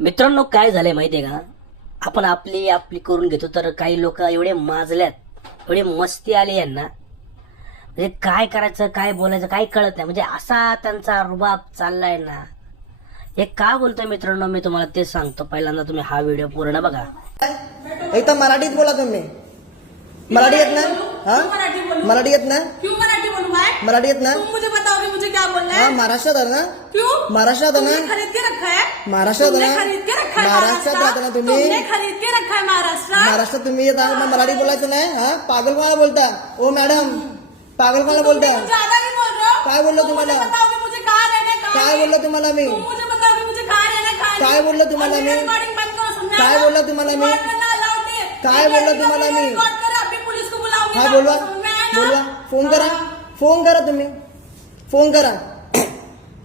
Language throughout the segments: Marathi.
मित्रांनो, काय झालंय माहितीये का, आपण आपली आपली करून घेतो, तर काही लोक एवढे माजल्यात, एवढे मस्ती आली यांना, म्हणजे काय करायचं काय बोलायचं काही कळत नाही. म्हणजे असा त्यांचा रुबाब चाललाय ना. हे का बोलतोय मित्रांनो, मी तुम्हाला तेच सांगतो. पहिल्यांदा तुम्ही हा व्हिडिओ पूर्ण बघा. एक तर मराठीत बोला तुम्ही. मराठी येत ना? हाँ मराठी येत ना? क्यों मराठी बोलूं मैं? मराठी येत ना? तुम मुझे बताओगे मुझे क्या बोलना है? हाँ महाराष्ट्रात आहे ना? क्यों? महाराष्ट्रात आहे तुमने ना? खरीद के रखा है? महाराष्ट्रात तुमने आहे ना? खरीद के रखा है महाराष्ट्रात राहता ना तुम्ही? तुमने खरीद के रखा है महाराष्ट्र? महाराष्ट्रात तुम्ही येत आहे, मग मराठी बोलायचं नाही? हा पागल कोणाला बोलता? ओ मॅडम, पागल कोणाला बोलता? तुम ज्यादा नहीं बोल रहे हो? काय बोललो तुम तुम्हाला? मुझे बताओगे मुझे कहाँ रहना है, कहाँ काय नहीं? बोललो तुम्हाला मी? तुम मुझे बताओगे मुझे कहाँ रहना है, कहाँ काय नहीं? बोललो तुम्हाला और मी? मेरी recording बंद करो, समझा काय ना? बोललो तुम्हाला मी? Record करना allowed नहीं है. काय बोललो तुम्हाला मी? Record करो, अभी पुलिस को बुलाऊंगी हा मैं. बोलवा समझ में आया ना? बोलवा, फोन करा, फोन करा तुम्ही, फोन करा,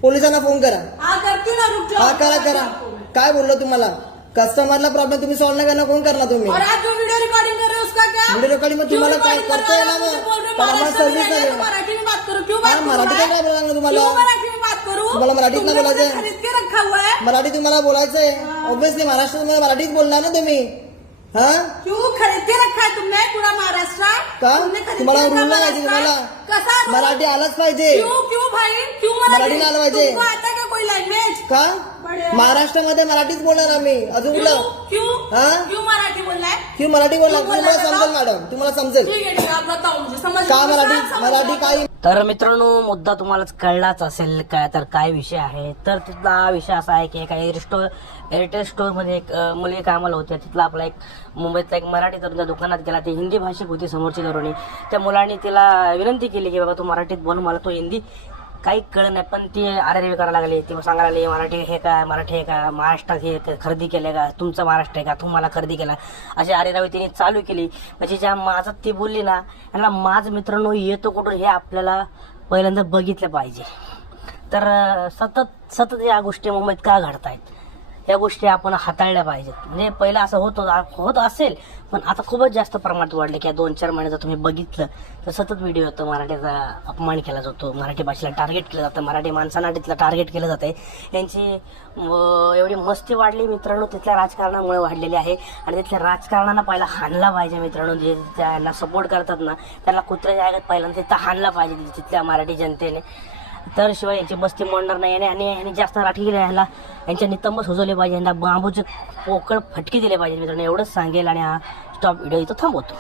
पोलिसांना फोन करा. हाँ करती हूँ ना, रुक जाओ. हा करा करा. काय बोललो तुम्हाला? कस्टमरला प्रॉब्लेम तुम्ही सॉल्व नाही करणार, कोण करणार तुम्ही? और आप जो वीडियो रिकॉर्डिंग कर रहे हो उसका क्या? व्हिडिओ रेकॉर्डिंग मध्ये तुम्हाला काय करता येणार ना? पण आम्हाला सर्व्हिस नाही देणार. मराठी में बात करो. क्यों हा, बात करूं मराठी मैं? काय बोलणार तुम्हाला? क्यों मराठी में बात करूं? तुम्हाला मराठीत नाही तुमने मुझे बोलायचं? खरीद के रखा हुआ है. मराठी तुम्हाला बोलायचंय ऑब्विसली. महाराष्ट्रात मराठीच बोलणार ना तुम्ही. हा क्यों खरीद के रखा है तुमने पूरा महाराष्ट्र? का? तुमने खरीद तुम्हाला के रखा रूल नाही महाराष्ट्र? तुम्हाला? कसा rule? मराठी आलाच पाहिजे. क्यों क्यों भाई क्यों मराठी आलं पाहिजे. तुमको आता है क्या कोई लैंग्वेज? का? महाराष्ट्रामध्ये मराठीच बोलणार आम्ही. अजून क्यों कुठलं? क्यों हा? क्यों मराठी बोलना है? की मराठी बोलणार क्यों तुम्हाला बोलणार समजेल मॅडम, तुम्हाला समजेल ठीक है ठीक है, आप बताओ मुझे समझ का मुझे मराठी सब समझ मराठी आता काही. तर मित्रांनो, मुद्दा तुम्हालाच कळलाच असेल काय, तर काय विषय आहे. तर तिथला विषय असा आहे की एका एअरटेल स्टोअरमध्ये एक मुलगी कामाला होती. तिथला आपला एक मुंबईतला एक मराठी तरुण त्या दुकानात गेला. ती हिंदी भाषिक होती समोरची तरुणी. त्या मुलाने तिला विनंती केली की बाबा तू मराठीत बोल, मला तो हिंदी काही कळत नाही. पण ती आरेरेवी करायला लागली. ती सांगायला लागली मराठी हे का, मराठी आहे का, महाराष्ट्रात हे खरेदी केलं का, तुमचं महाराष्ट्र आहे का, तुम्हाला खरेदी केला, अशी आरेरावी तिने चालू केली. म्हणजे ज्या माझात ती बोलली ना, यांना माझ मित्रांनो येतो कुठून हे आपल्याला पहिल्यांदा बघितलं पाहिजे. तर सतत सतत या गोष्टी मुंबईत का घडतायत, या गोष्टी आपण हाताळल्या पाहिजेत. म्हणजे पहिलं असं होत असेल, पण आता खूपच जास्त प्रमाणात वाढले की 2-4 महिने जर तुम्ही बघितलं तर सतत व्हिडिओ येतो. मराठीचा अपमान केला जातो, मराठी भाषेला टार्गेट केलं जातं, मराठी माणसांना तिथलं टार्गेट केलं जातं. यांची एवढी मस्ती वाढली मित्रांनो, तिथल्या राजकारणामुळे वाढलेली आहे. आणि तिथल्या राजकारणाला पहिला हाणला पाहिजे मित्रांनो. जे त्यांना सपोर्ट करतात ना, त्याला कुत्र्याच्या आगत पहिल्यांदा तिथं हाणला पाहिजे तिथल्या मराठी जनतेने. तर शिवाय यांची बस्ती मोडणार नाही. आणि यांनी जास्त राठी केली, ह्याला यांच्या नितंब सुजवले पाहिजे, यांना बांबूचे पोकळ फटके दिले पाहिजे मित्रांनो. एवढंच सांगेल आणि हा स्टॉप व्हिडिओ इथं थांबवतो.